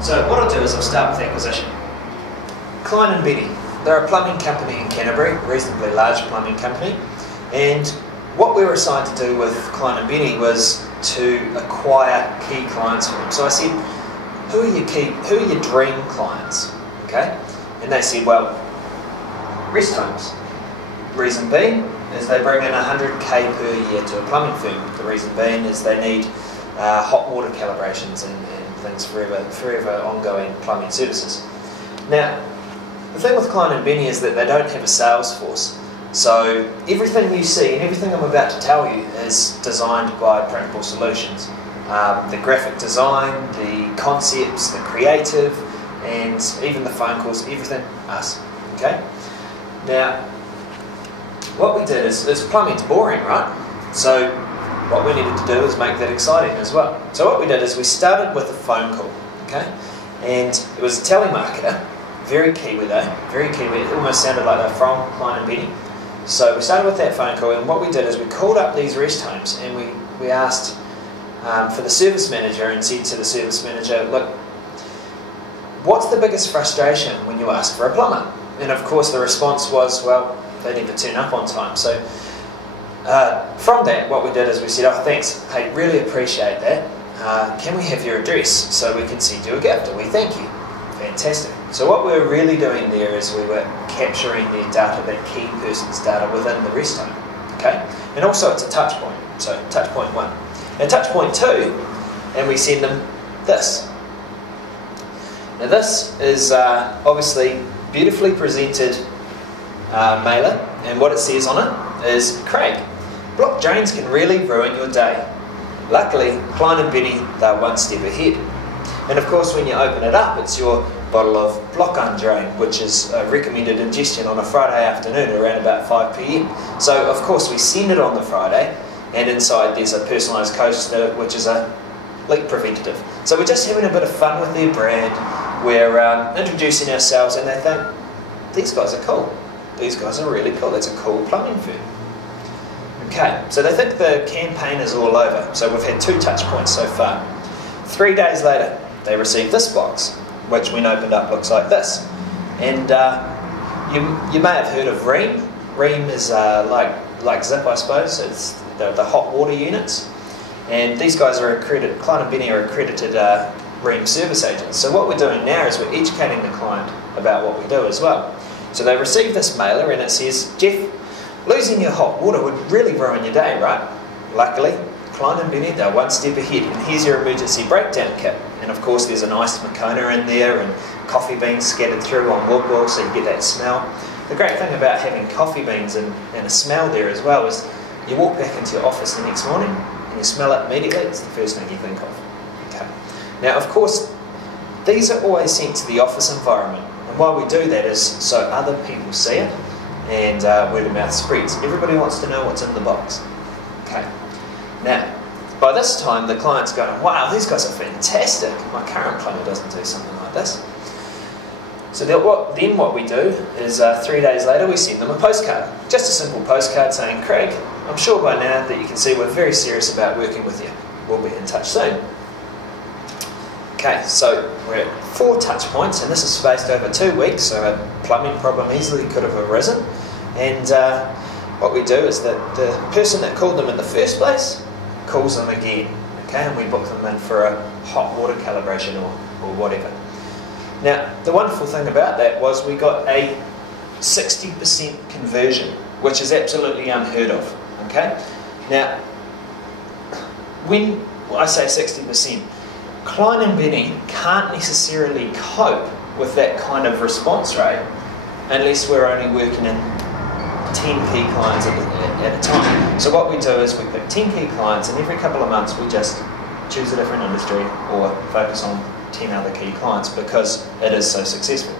So what I'll do is I'll start with acquisition. Klein and Benny, they're a plumbing company in Canterbury, a reasonably large plumbing company, and what we were assigned to do with Klein and Benny was to acquire key clients for them. So I said, who are your dream clients? Okay, and they said, well, rest homes. Reason being is they bring in 100k per year to a plumbing firm. The reason being is they need hot water calibrations and things forever ongoing plumbing services. Now, the thing with Klein and Benny is that they don't have a sales force. So everything you see and everything I'm about to tell you is designed by Printable Solutions. The graphic design, the concepts, the creative, and even the phone calls, everything us. Okay? Now, what we did is plumbing's boring, right? So what we needed to do is make that exciting as well. So what we did is we started with a phone call, okay? And it was a telemarketer, very Kiwi though, very Kiwi. It almost sounded like they're from Klein and Benny. So we started with that phone call, and what we did is we called up these rest homes and we asked for the service manager and said to the service manager, look, what's the biggest frustration when you ask for a plumber? And of course the response was, well, they never turn up on time. So from that, what we did is we said, oh, thanks, hey, really appreciate that. Can we have your address so we can send you a gift? And we thank you. Fantastic. So what we were really doing there is we were capturing their data, that key person's data within the rest home. Okay? And also it's a touch point. So touch point 1. And touch point 2, and we send them this. Now this is obviously beautifully presented mailer, and what it says on it is, Craig, block drains can really ruin your day. Luckily, Klein and Benny, they're one step ahead. And of course when you open it up, it's your bottle of block-on drain, which is recommended ingestion on a Friday afternoon around about 5 PM. So of course we send it on the Friday, and inside there's a personalised coaster which is a leak preventative. So we're just having a bit of fun with their brand, we're introducing ourselves, and they think, these guys are cool. These guys are really cool, it's a cool plumbing firm. Okay, so they think the campaign is all over. So we've had 2 touch points so far. 3 days later, they received this box, which when opened up looks like this. And you may have heard of Rheem. Rheem is like Zip, I suppose. It's the hot water units. And these guys are accredited, Klein and Benny are accredited Rheem service agents. So what we're doing now is we're educating the client about what we do as well. So they receive this mailer and it says, Jeff, losing your hot water would really ruin your day, right? Luckily, Klein and Benny, they're one step ahead, and here's your emergency breakdown kit. And of course there's an iced Makona in there and coffee beans scattered through on wood wool so you get that smell. The great thing about having coffee beans and a smell there as well is you walk back into your office the next morning and you smell it immediately, it's the first thing you think of. Okay. Now of course, these are always sent to the office environment, and why we do that is so other people see it and word of mouth spreads. Everybody wants to know what's in the box. Okay. Now, by this time the client's going, wow, these guys are fantastic. My current plumber doesn't do something like this. So then what we do is 3 days later we send them a postcard. Just a simple postcard saying, Craig, I'm sure by now that you can see we're very serious about working with you. We'll be in touch soon. Okay, so we're at 4 touch points, and this is spaced over 2 weeks, so a plumbing problem easily could have arisen. And what we do is that the person that called them in the first place calls them again, okay, and we book them in for a hot water calibration or whatever. Now, the wonderful thing about that was we got a 60% conversion, which is absolutely unheard of, okay? Now, when I say 60%, Klein and Benny can't necessarily cope with that kind of response rate unless we're only working in 10 key clients at a time. So what we do is we pick 10 key clients, and every couple of months we just choose a different industry or focus on 10 other key clients because it is so successful.